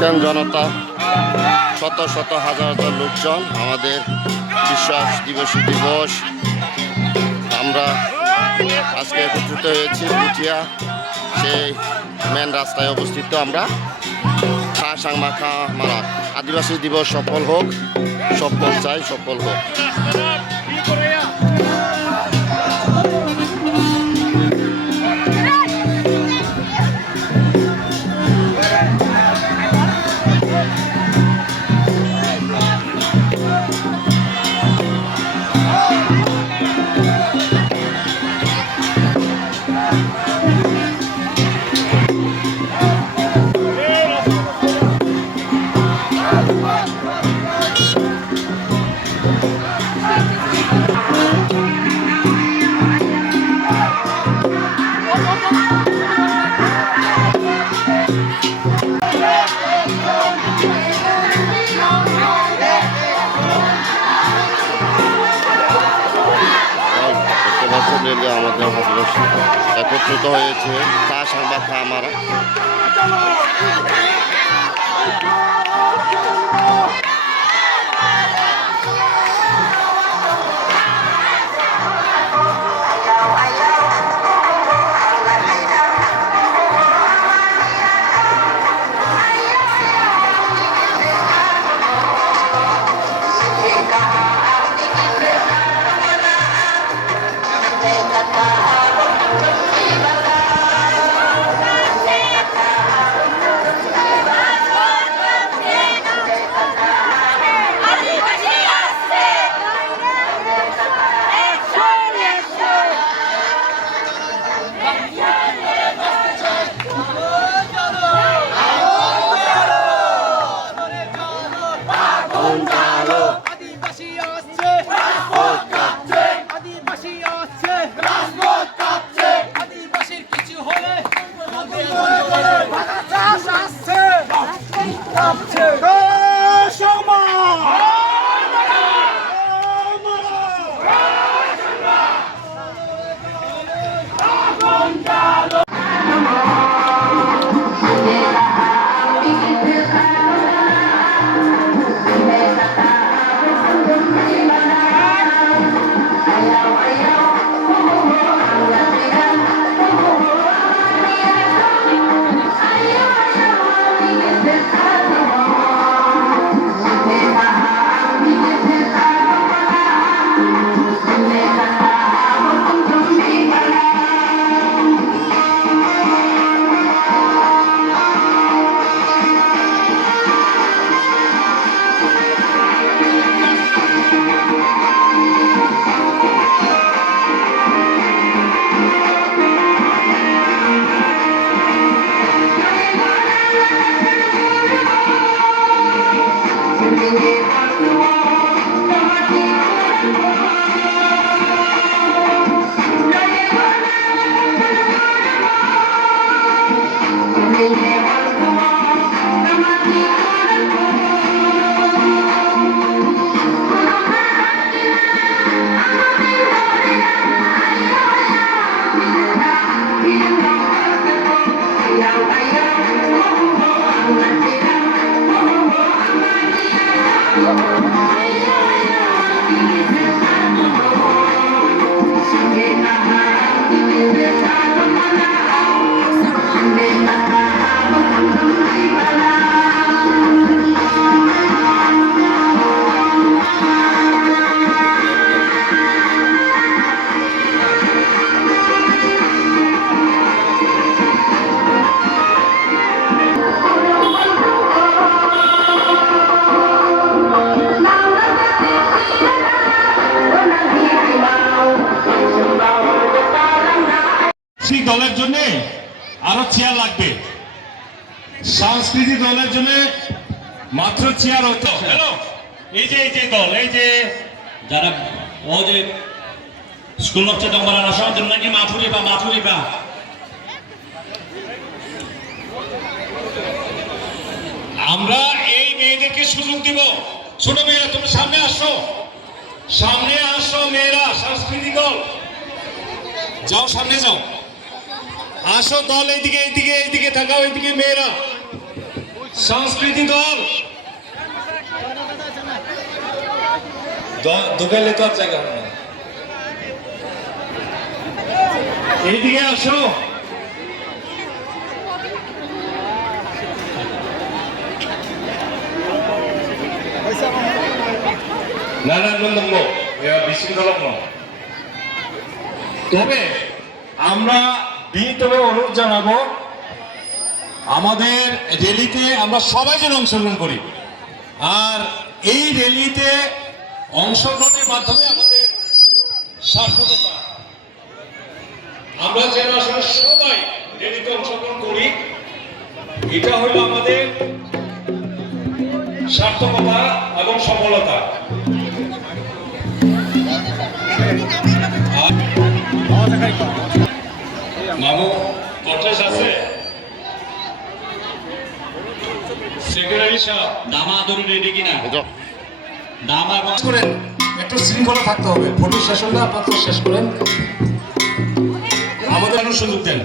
দেখেন জনতা, শত শত হাজার হাজার লোকজন। আমাদের বিশ্ব আদিবাসী দিবস, আমরা আজকে একত্রিত হয়েছি পুঠিয়া সেই মেন রাস্তায় অবস্থিত। আমরা খা সাংমা খা মারা আদিবাসী দিবস সফল হোক, সফল চাই, সফল হোক। আমাদের আদিবাসী একত্রিত হয়েছে খা সাংবা খা মারা। দলের জন্য আরো চেয়ার লাগবে, সাংস্কৃতিক দলের জন্য মাত্র চেয়ার হতো। হ্যালো, এই যে দল, এই যে যারা ও যে স্কুল হচ্ছে তোমরা আসার জন্য নাকি মাথুরি বা আমরা এই মেয়েদেরকে সুযোগ দিব। ছোট মেয়েরা তুমি সামনে আসো মেয়েরা, সাংস্কৃতিক দল যাও, সামনে যাও, আসো দল, এইদিকে তাকাও, এইদিকে মেয়েরা সংস্কৃতি দল দোকানে তো আর জায়গা হবে না। এইদিকে আসো। না না নন্দন বিশৃঙ্খলা নয়। তবে আমরা বিনীতভাবে অনুরোধ জানাবো আমাদের র্যালিতে আমরা সবাই যেন অংশগ্রহণ করি, আর এই র্যালিতে অংশগ্রহণের মাধ্যমে আমাদের সার্থকতা, আমরা যেন আসলে সবাই র্যালিতে অংশগ্রহণ করি, এটা হলো আমাদের সার্থকতা এবং সফলতা। মামু পঞ্চাশ আছে সেক্রেটারি সাহেব দামাদুরি রেডি কিনা? দামা এবং করেন, একটু শৃঙ্খলা থাকতে হবে। ফটো শেষ হলে আপনারা শেষ করেন, আমাদের সুযোগ দেন।